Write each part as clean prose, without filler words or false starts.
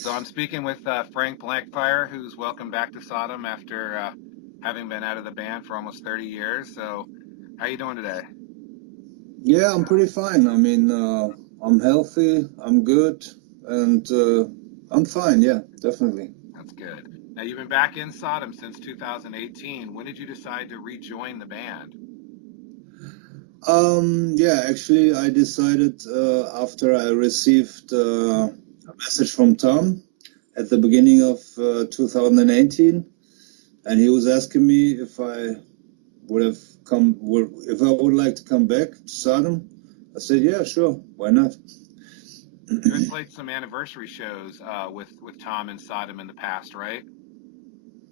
So I'm speaking with Frank Blackfire, who's welcome back to Sodom after having been out of the band for almost 30 years. So, how you doing today? Yeah, I'm pretty fine. I'm healthy, I'm good, and I'm fine. Yeah, definitely. That's good. Now you've been back in Sodom since 2018. When did you decide to rejoin the band? Yeah, actually, I decided after I received a message from Tom at the beginning of 2018, and he was asking me if I would have if I would like to come back to Sodom. I said, yeah, sure, why not? You had played some anniversary shows with Tom and Sodom in the past, right?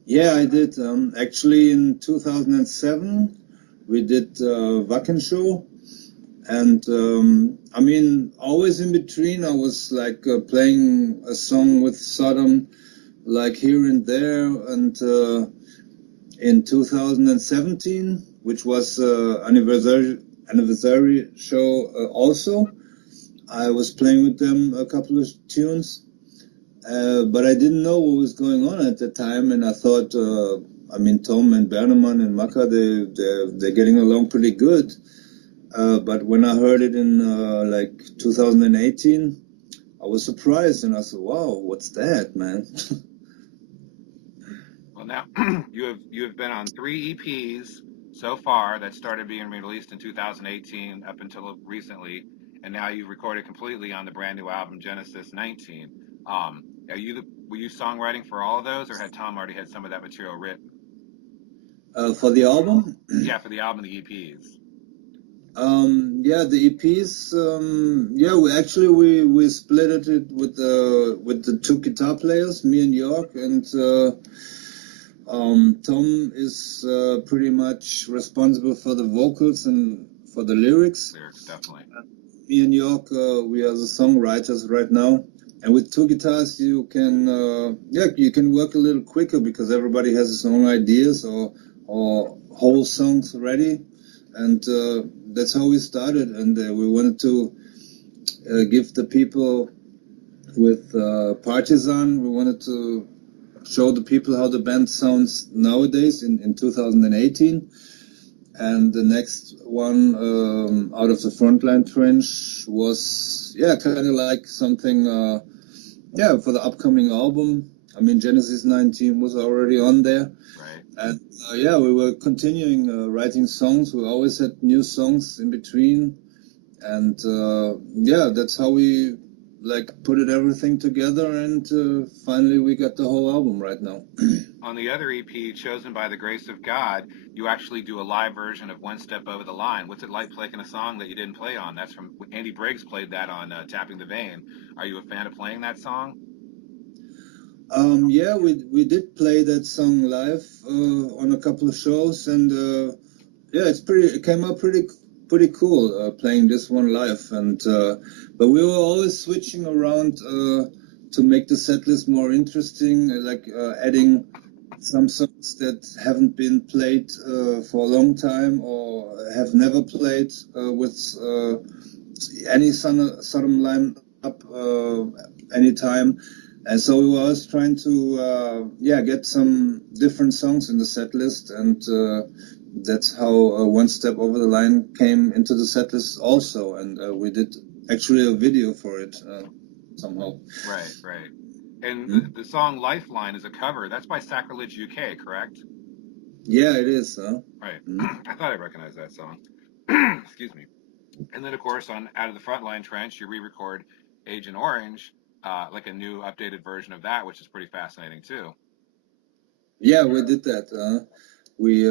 Yeah, I did. Actually, in 2007, we did Wacken show, and always in between, I was like playing a song with Sodom, like here and there. And in 2017, which was anniversary show, also, I was playing with them a couple of tunes. But I didn't know what was going on at the time, and I thought, Tom and Berneman and Maka, they're getting along pretty good. But when I heard it in like 2018, I was surprised, and I said, "Wow, what's that, man?" Well, now you have been on 3 EPs so far that started being released in 2018 up until recently, and now you've recorded completely on the brand new album Genesis 19. Were you songwriting for all of those, or had Tom already had some of that material written? For the album, Yeah, for the album, the EPs. yeah, the EPs, yeah, we split it with the two guitar players, me and York, and Tom is pretty much responsible for the vocals and for the lyrics. Lyrics, definitely. Me and York, we are the songwriters right now. And with two guitars, you can you can work a little quicker because everybody has his own ideas or whole songs ready, and that's how we started. And we wanted to give the people with Partisan. We wanted to show the people how the band sounds nowadays in 2018. And the next one, Out of the Frontline Trench, was kind of like something for the upcoming album. I mean, Genesis 19 was already on there, Right. and we were continuing writing songs. We always had new songs in between, and that's how we like put it everything together, and finally we got the whole album right now. On the other EP, Chosen by the Grace of God, you actually do a live version of One Step Over the Line. What's it like playing a song that you didn't play on? That's from Andy Briggs played that on Tapping the Vein. Are you a fan of playing that song? Yeah, we did play that song live on a couple of shows, and it came out pretty cool playing this one live. And but we were always switching around to make the set list more interesting, adding some songs that haven't been played for a long time or have never played with any Sodom lineup anytime. And so we were always trying to get some different songs in the set list, and that's how One Step Over the Line came into the set list also. And we did actually a video for it somehow. Right, right. And the song Lifeline is a cover. That's by Sacrilege UK, correct? Yeah, it is. Right. I thought I recognized that song. Excuse me. And then, of course, on Out of the Frontline Trench, you re-record Agent Orange, like a new updated version of that, which is pretty fascinating too. Yeah, we did that. We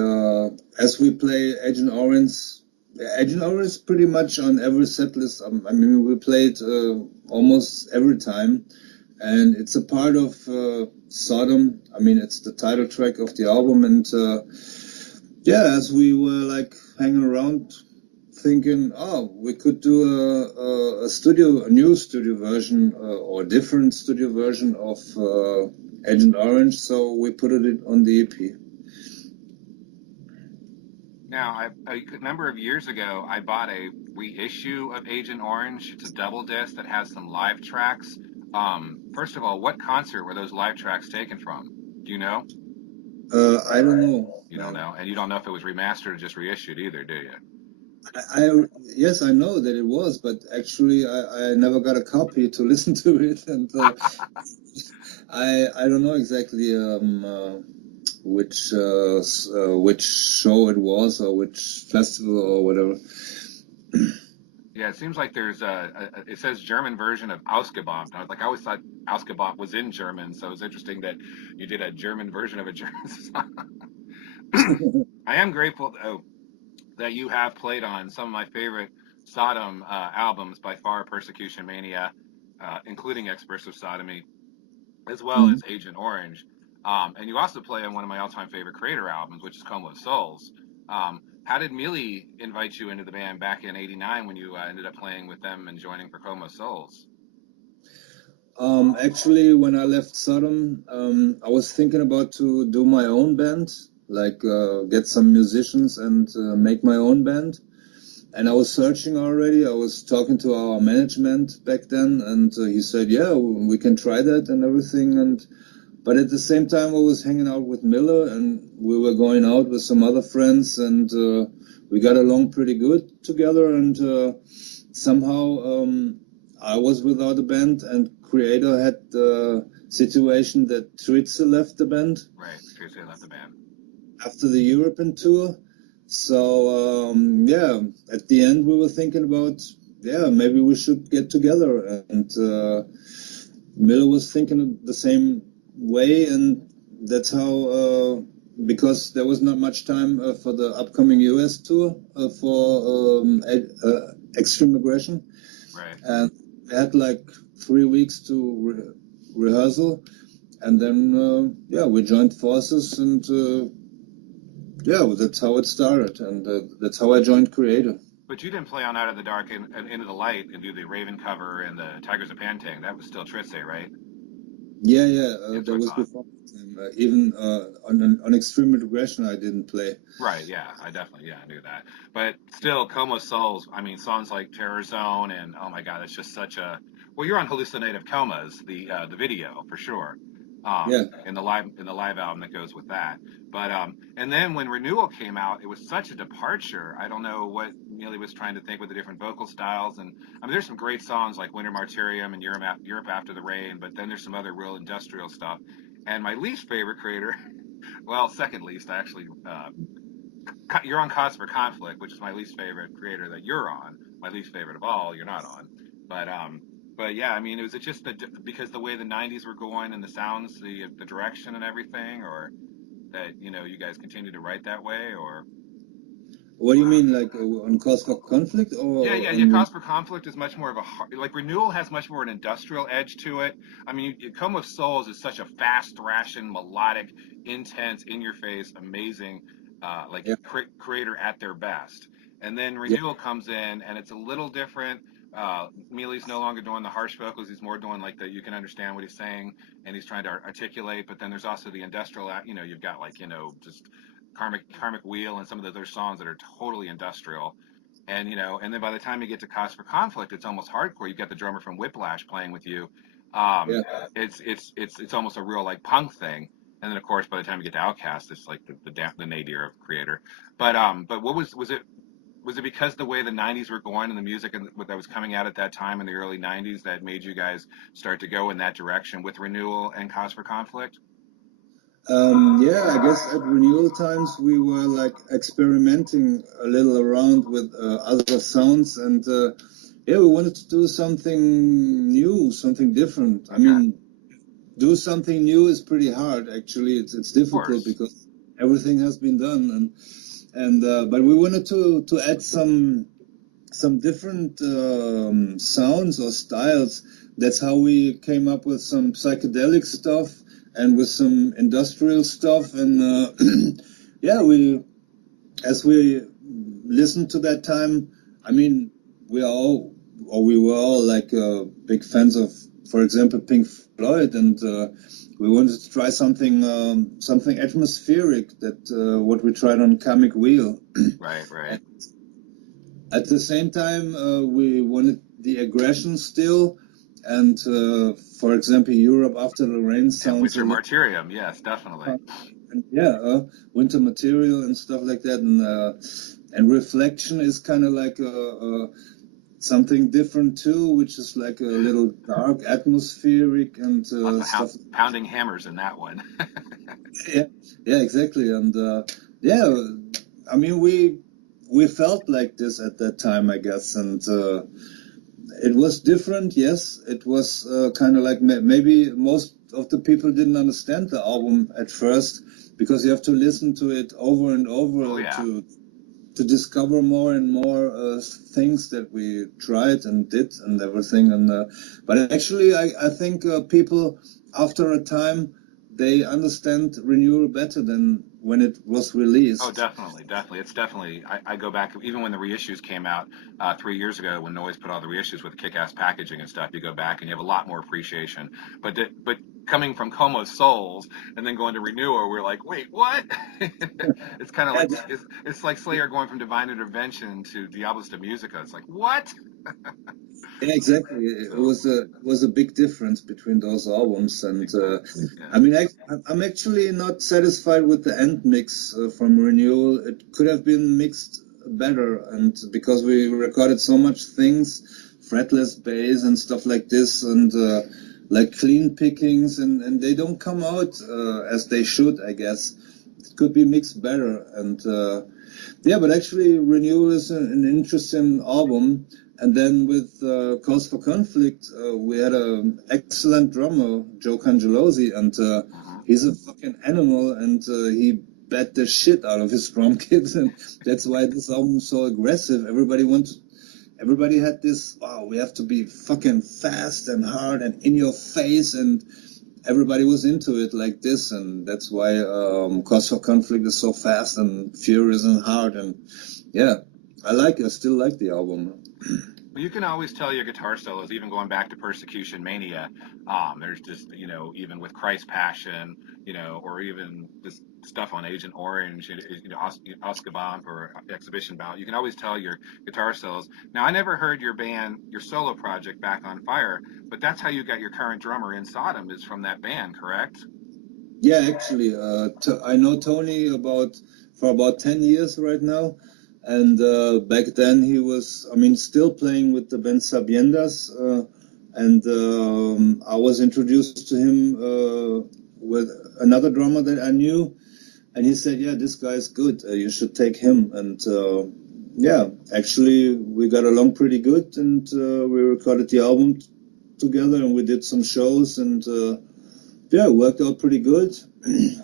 as we play Agent Orange pretty much on every set list. We played almost every time, and it's a part of Sodom. I mean, it's the title track of the album, and as we were like hanging around thinking, oh, we could do a new studio version or different studio version of Agent Orange, so we put it on the EP. Now, a number of years ago, I bought a reissue of Agent Orange. It's a double disc that has some live tracks. First of all, what concert were those live tracks taken from? Do you know? I don't know. You don't know, and you don't know if it was remastered or just reissued either, do you? Yes, I know that it was, but actually, I never got a copy to listen to it, and I don't know exactly which show it was or which festival or whatever. Yeah, it seems like there's it says German version of Ausgebaut. I was like, I always thought Ausgebaut was in German, so it's interesting that you did a German version of a German song. I am grateful, though, that you have played on some of my favorite Sodom albums, by far Persecution Mania, including Expressive Sodomy, as well Mhm. as Agent Orange. And you also play on one of my all-time favorite Kreator albums, which is Coma of Souls. How did Mealy invite you into the band back in '89 when you ended up playing with them and joining for Coma of Souls? Actually, when I left Sodom, I was thinking about to do my own band, like get some musicians and make my own band. And I was searching already. I was talking to our management back then, and he said, "Yeah, we can try that and everything." And but at the same time, I was hanging out with Miller, and we were going out with some other friends, and we got along pretty good together. And somehow, I was without a band, and Kreator had the situation that Tritze left the band Right, Tracy left the band. after the European tour. So yeah, at the end we were thinking about, yeah, maybe we should get together, and Miller was thinking the same way, and that's how, because there was not much time for the upcoming US tour for Extreme Aggression, Right. and we had like 3 weeks to rehearsal, and then yeah, we joined forces, and yeah, well, that's how it started, and that's how I joined Kreator. But you didn't play on Out of the Dark and Into the Light and do the Raven cover and the Tigers of Pantang. That was still Trisse, right? Yeah, yeah, That's that what I was thought. before. Even on Extreme Aggression, I didn't play. Right, yeah, I definitely, yeah, I knew that. But still, Como Souls, I mean, songs like Terror Zone and oh my God, it's just such a, well, you're on Hallucinative Comas, the video for sure, Yeah, in the live album that goes with that. But and then when Renewal came out, it was such a departure. I don't know what Neely was trying to think with the different vocal styles, and I mean, there's some great songs like Winter Martyrium and Europe After the Rain, but then there's some other real industrial stuff. And my least favorite Kreator, well, second least actually, you're on Cause for Conflict, which is my least favorite Kreator that you're on. My least favorite of all, you're not on. But but yeah, I mean, was it just because the way the '90s were going and the sounds, the direction and everything, or that you guys continue to write that way, or what do you mean, like on Cause for Conflict or yeah. on? Cause for Conflict is much more of like Renewal has much more an industrial edge to it. I mean, Come of Souls is such a fast thrashing, melodic, intense, in your face, amazing, like Yeah, Kreator at their best. And then yeah, Renewal comes in, and it's a little different. Mealy's no longer doing the harsh vocals; he's more doing like the you can understand what he's saying, and he's trying to articulate. But then there's also the industrial. You've got like just Karmic Wheel and some of the other songs that are totally industrial. And and then by the time you get to Cause for Conflict, it's almost hardcore. You've got the drummer from Whiplash playing with you. Um, yeah. it's almost a real like punk thing. And then of course by the time you get to Outcast, it's like the nadir of Kreator. But what was it because the way the '90s were going and the music and what that was coming out at that time in the early '90s that made you guys start to go in that direction with Renewal and Cause for Conflict? Yeah, I guess at renewal times we were like experimenting a little around with other sounds, and yeah, we wanted to do something new, something different. I Okay, of mean, do something new is pretty hard. Actually, it's difficult course. because everything has been done, and but we wanted to add some different sounds or styles. That's how we came up with some psychedelic stuff and with some industrial stuff. And yeah, as we listened to that time, I mean, we were all like big fans of, for example, Pink Floyd, and we wanted to try something atmospheric, that what we tried on Comic Wheel. Right, right. And at the same time, we wanted the aggression still, and for example, Europe After the Rain And sounds Winter Martyrium, yes, definitely. and Winter Material and stuff like that, and Reflection is kind of like something different too, which is like a little dark, atmospheric, and Lots stuff. of pounding hammers in that one. Yeah, exactly, and yeah, I mean we felt like this at that time, I guess, and it was different. Yes, it was kind of like maybe most of the people didn't understand the album at first because you have to listen to it over and over Oh, yeah. to discover more and more things that we tried and did and everything. And but actually, I think people after a time they understand Renewal better than when it was released. Oh, definitely, definitely. It's definitely. I go back even when the reissues came out 3 years ago, when Noise put all the reissues with kick-ass packaging and stuff. You go back and you have a lot more appreciation. But coming from Como's Souls and then going to Renewal, we're like, wait, what? It's kind of like it's like Slayer going from Divine Intervention to Diablos de Musica. It's like, what? Yeah, exactly. It was a big difference between those albums, and Yeah. I mean, I'm actually not satisfied with the end mix from Renewal. It could have been mixed better, and because we recorded so much things, fretless bass and stuff like this, and like clean pickings, and they don't come out as they should, I guess. It could be mixed better, and yeah, but actually, Renewal is an interesting album. And then with Cause for Conflict, we had an excellent drummer, Joe Cangelosi, and he's a fucking animal, and he bet the shit out of his drum kit, and that's why this album is so aggressive. Everybody had this, wow, we have to be fucking fast and hard and in your face, and everybody was into it like this, and that's why Cause for Conflict is so fast and furious and hard, and yeah, I still like the album. Well, you can always tell your guitar solos, even going back to Persecution Mania. There's just, even with Christ Passion, or even this stuff on Agent Orange, Oscabomb or Exhibition Bout. You can always tell your guitar solos. Now, I never heard your solo project, Back on Fire, but that's how you got your current drummer in Sodom, is from that band, correct? Yeah, actually, I know Tony for about 10 years right now. And back then he was, I mean, still playing with the band Sabiendas. And I was introduced to him with another drummer that I knew. And he said, yeah, this guy's good. You should take him. And yeah, actually, we got along pretty good. And we recorded the album together and we did some shows. And yeah, it worked out pretty good.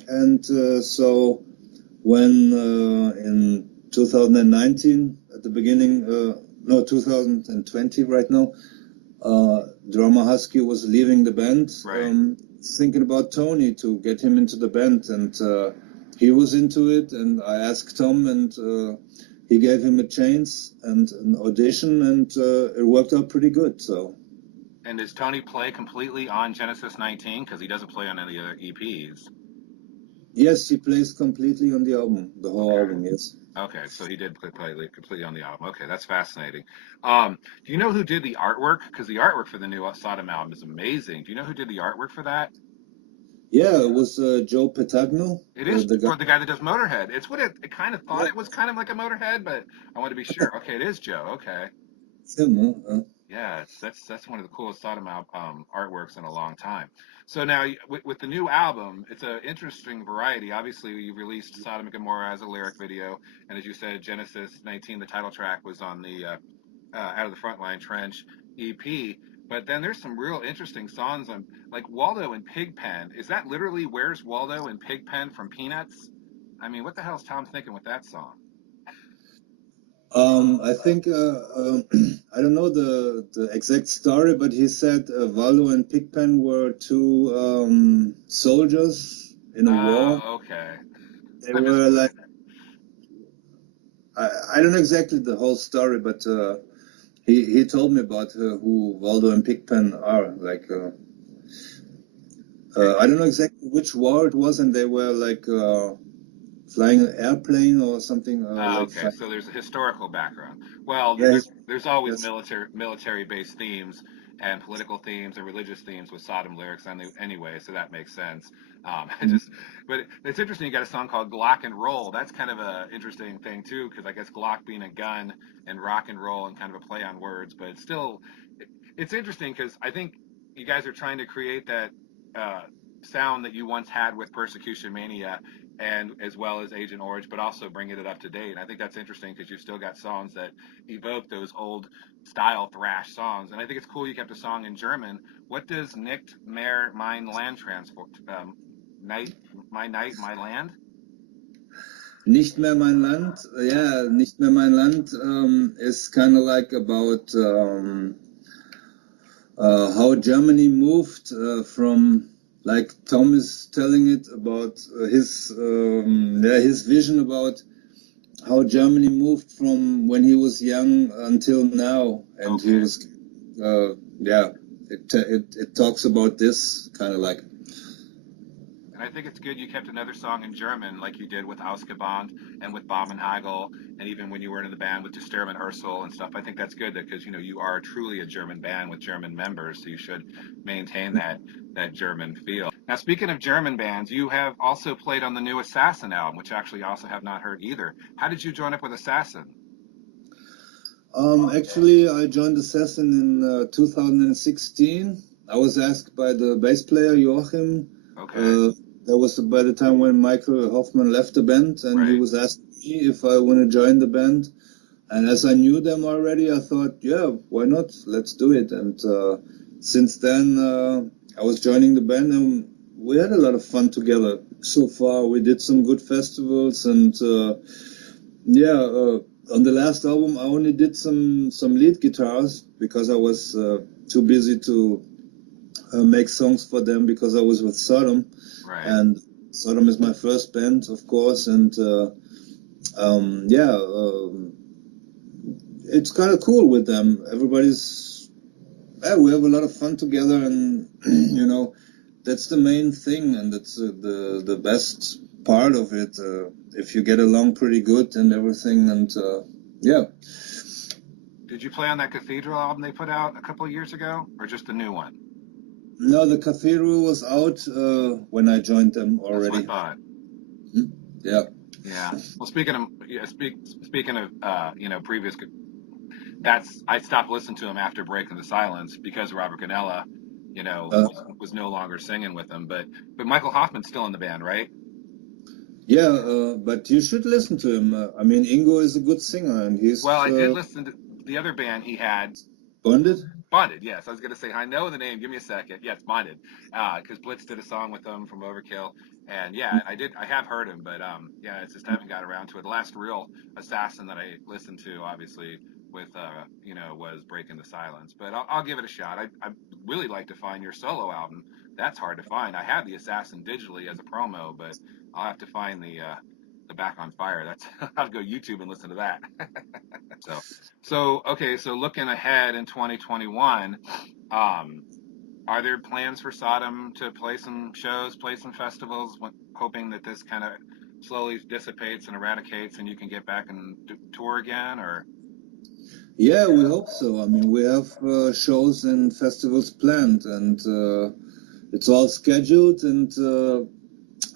And so when in 2019, at the beginning, no, 2020 right now, drummer Husky was leaving the band, Right. thinking about Tony to get him into the band, and he was into it, and I asked Tom, and he gave him a chance and an audition, and it worked out pretty good, so. And does Tony play completely on Genesis 19? Because he doesn't play on any other EPs. Yes, he plays completely on the album, the whole album, yes. Okay, so he did play completely on the album. Okay, that's fascinating. Do you know who did the artwork? Because the artwork for the new Sodom album is amazing. Do you know who did the artwork for that? Yeah, it was Joe Petagno. It is The guy. for the guy that does Motorhead. It's what it kind of thought Yeah, it was, kind of like a Motorhead, but I want to be sure. Okay, it is Joe. Okay. it's him, huh? Yeah, that's one of the coolest Sodom artworks in a long time. So now with the new album, it's an interesting variety. Obviously, you released Sodom and Gomorrah as a lyric video, and as you said, Genesis 19, the title track, was on the Out of the Frontline Trench EP. But then there's some real interesting songs on, like Waldo and Pigpen. Is that literally Where's Waldo and Pigpen from Peanuts? I mean, what the hell's Tom thinking with that song? I think I don't know the exact story, but he said Waldo and Pigpen were two soldiers in a war. Oh, okay. They I were misread like that. I don't know exactly the whole story, but he told me about who Waldo and Pigpen are. Like I don't know exactly which war it was, and they were like flying an airplane or something like Okay, so there's a historical background. Well, yes, there's always yes. military based themes and political themes and religious themes with Sodom lyrics anyway, so that makes sense. Mm. But it's interesting. You got a song called Glock and Roll. That's kind of a interesting thing too, because I guess Glock being a gun and rock and roll and kind of a play on words, but it's still it's interesting because I think you guys are trying to create that uh, sound that you once had with Persecution Mania and as well as Agent Orange, but also bringing it up to date. And I think that's interesting because you've still got songs that evoke those old style thrash songs. And I think it's cool you kept a song in German. What does Nicht mehr mein Land transport? Night, my land? Nicht mehr mein Land. Yeah, nicht mehr mein Land is kind of like about how Germany moved from, like Tom is telling it about his vision about how Germany moved from when he was young until now, and Okay. he was it talks about this kind of like. And I think it's good you kept another song in German like you did with Ausgeband and with Baumenhagel, and even when you were in the band with Disturban Ursel and stuff. I think that's good because, you know, you are truly a German band with German members, so you should maintain that German feel. Now, speaking of German bands, you have also played on the new Assassin album, which actually I also have not heard either. How did you join up with Assassin? Actually, I joined Assassin in 2016. I was asked by the bass player Joachim. Okay. That was by the time when Michael Hoffman left the band, and Right. he was asking me if I want to join the band. And as I knew them already, I thought, yeah, why not? Let's do it. And since then, I was joining the band, and we had a lot of fun together. So far, we did some good festivals, and on the last album, I only did some lead guitars because I was too busy to make songs for them because I was with Sodom. Right. And Sodom is my first band, of course, and it's kind of cool with them. We have a lot of fun together, and you know, that's the main thing, and that's the best part of it. If you get along pretty good and everything, and yeah. Did you play on that Cathedral album they put out a couple of years ago, or just the new one? No, the Cathedral was out when I joined them already. That's what I thought. Yeah. Yeah. Well, speaking of you know, previous, I stopped listening to him after Breaking the Silence because Robert Canella, you know, was no longer singing with him. But Michael Hoffman's still in the band, right? Yeah, but you should listen to him. I mean, Ingo is a good singer, and he's Well, I did listen to the other band he had. Bonded. Bonded, yes. I was going to say, I know the name. Give me a second. Yes, Bonded. Because Blitz did a song with them from Overkill. And yeah, I have heard him, but yeah, I just haven't got around to it. The last real Assassin that I listened to, obviously, with, you know, was Breaking the Silence. But I'll give it a shot. I really like to find your solo album. That's hard to find. I have the Assassin digitally as a promo, but I'll have to find the Back on Fire. That's I'll go YouTube and listen to that. So okay, so looking ahead in 2021, are there plans for Sodom to play some shows, play some festivals, hoping that this kind of slowly dissipates and eradicates, and you can get back and tour again? Or yeah, we hope so. I mean, we have shows and festivals planned, and it's all scheduled, and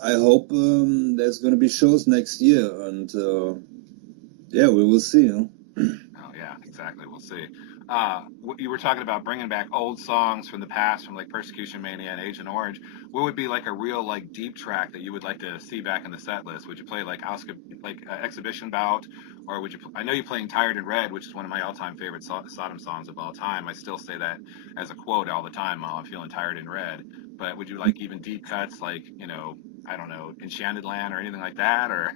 I hope there's going to be shows next year, and yeah, we will see. You know? Oh yeah, exactly. We'll see. You were talking about bringing back old songs from the past, from like Persecution Mania and Agent Orange. What would be like a real like deep track that you would like to see back in the set list? Would you play like Exhibition Bout, or would you? I know you're playing Tired in Red, which is one of my all-time favorite Sodom songs of all time. I still say that as a quote all the time while I'm feeling tired in red. But would you like even deep cuts, like, you know, I don't know, Enchanted Land or anything like that, or?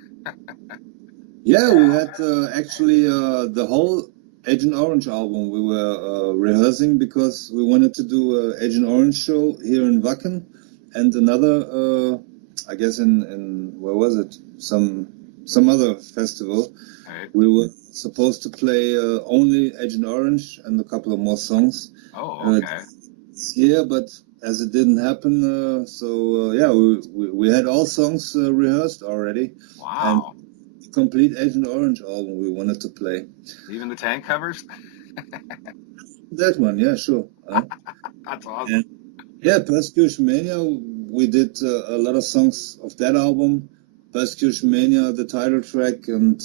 Yeah, we had actually the whole Agent Orange album. We were rehearsing because we wanted to do an Agent Orange show here in Wacken, and another, I guess in where was it? Some other festival. Right. We were supposed to play only Agent Orange and a couple of more songs. Oh, okay. Yeah, but as it didn't happen. Yeah, we had all songs rehearsed already. Wow. And complete Agent Orange album we wanted to play. Even the Tank covers? That one, yeah, sure. That's awesome. And, yeah, Persecution Mania, we did a lot of songs of that album. Persecution Mania, the title track, and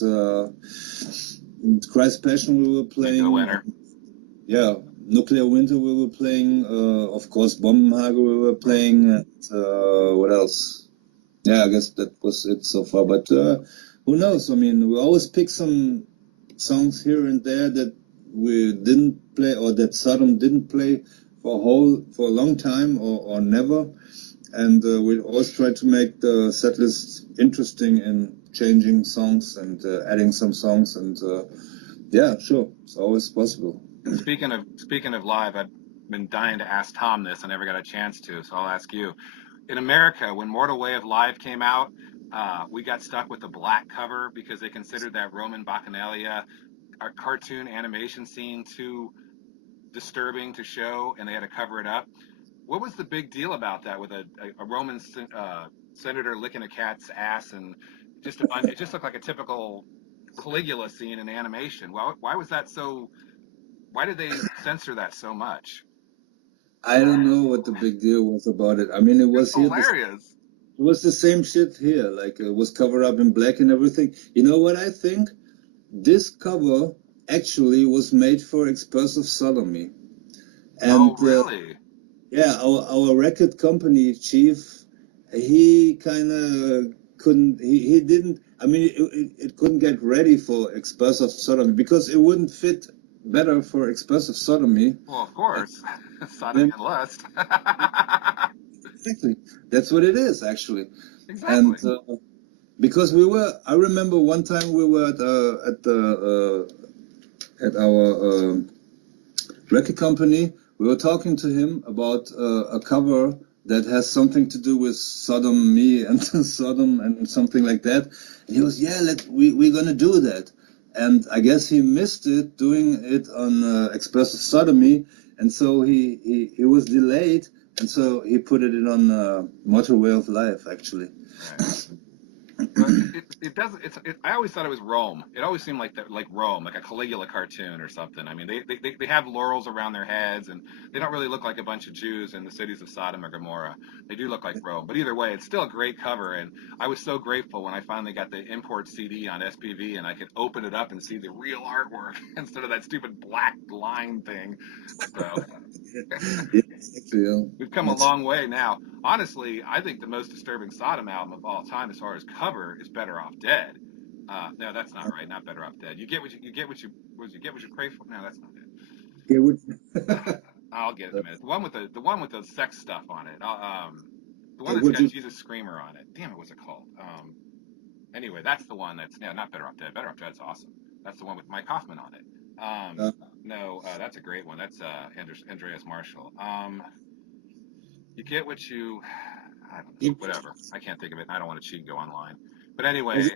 Christ Passion we were playing. Nuclear Winter. Yeah, Nuclear Winter we were playing. Of course, Bombenhagel we were playing. And what else? Yeah, I guess that was it so far. But who knows? I mean, we always pick some songs here and there that we didn't play or that Sodom didn't play for a long time or never. And we always try to make the set list interesting in changing songs and adding some songs. And yeah, sure, it's always possible. Speaking of live, I've been dying to ask Tom this. I never got a chance to, so I'll ask you. In America, when Mortal Way of Live came out, we got stuck with the black cover because they considered that Roman Bacchanalia cartoon animation scene too disturbing to show, and they had to cover it up. What was the big deal about that with a Roman senator licking a cat's ass and it just looked like a typical Caligula scene in animation. Why was that so? Why did they censor that so much? I don't know what the big deal was about it. I mean, it was hilarious. It was the same shit here. Like it was covered up in black and everything. You know what I think? This cover actually was made for Expressive Sodomy. And, really? Yeah, our record company chief, he kind of couldn't. He didn't. I mean, it couldn't get ready for Expressive Sodomy because it wouldn't fit better for Expressive Sodomy. Well, of course, sodomy and lust. Exactly, that's what it is actually. Exactly. And because I remember one time we were at our record company. We were talking to him about a cover that has something to do with sodomy and Sodom and something like that. And he was, yeah, we're gonna do that. And I guess he missed it doing it on Expressive Sodomy, and so he was delayed, and so he put it in on Mortal Way of Life actually. Right. But it doesn't. I always thought it was Rome. It always seemed like Rome, like a Caligula cartoon or something. I mean, they have laurels around their heads, and they don't really look like a bunch of Jews in the cities of Sodom or Gomorrah. They do look like Rome. But either way, it's still a great cover, and I was so grateful when I finally got the import CD on SPV, and I could open it up and see the real artwork instead of that stupid black line thing. So. We've come a long way now. Honestly, I think the most disturbing Sodom album of all time, as far as cover, is Better Off Dead. No, that's not right. Not Better Off Dead. You get what you pray for. No, that's not it. I'll get it in a minute. The one with the sex stuff on it. The one that's got Jesus Screamer on it. Damn it, what's it called? Anyway, that's the one that's not Better Off Dead. Better Off Dead's awesome. That's the one with Mike Hoffman on it. No, that's a great one. That's Andreas Marshall. You get what you, I don't know, whatever. I can't think of it. I don't want to cheat and go online. But anyway,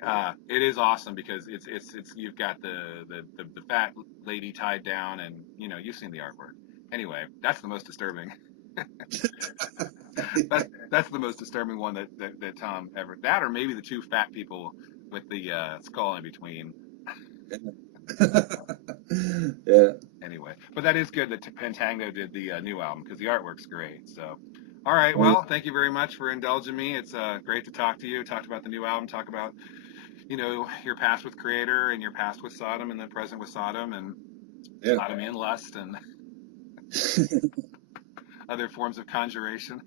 it is awesome because it's you've got the fat lady tied down, and you've seen the artwork. Anyway, that's the most disturbing. that's the most disturbing one that Tom ever. That or maybe the two fat people with the skull in between. Yeah. Anyway, but that is good that Pentango did the new album because the artwork's great. So, all right. Well, thank you very much for indulging me. It's great to talk to you. Talk about the new album. Talk about your past with Kreator and your past with Sodom and the present with Sodom and sodomy and lust and other forms of conjuration.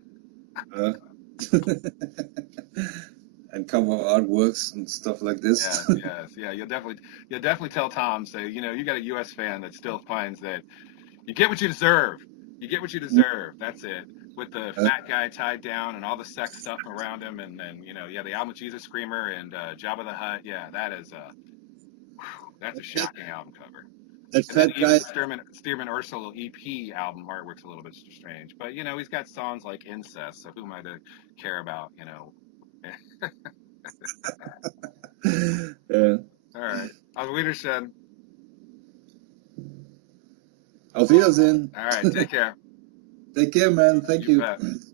And cover artworks and stuff like this. Yeah. You'll definitely tell Tom. Say, you got a U.S. fan that still finds that you get what you deserve. You get what you deserve. That's it. With the fat guy tied down and all the sex stuff around him, and then the album with Jesus Screamer and Jabba the Hutt. Yeah, that's a shocking album cover. That fat guy. Stearman Ursula EP album artwork's a little bit strange, but he's got songs like Incest. So who am I to care about? Yeah. All right. Auf Wiedersehen. Auf Wiedersehen. All right. Take care. Take care, man. Thank you. Bet.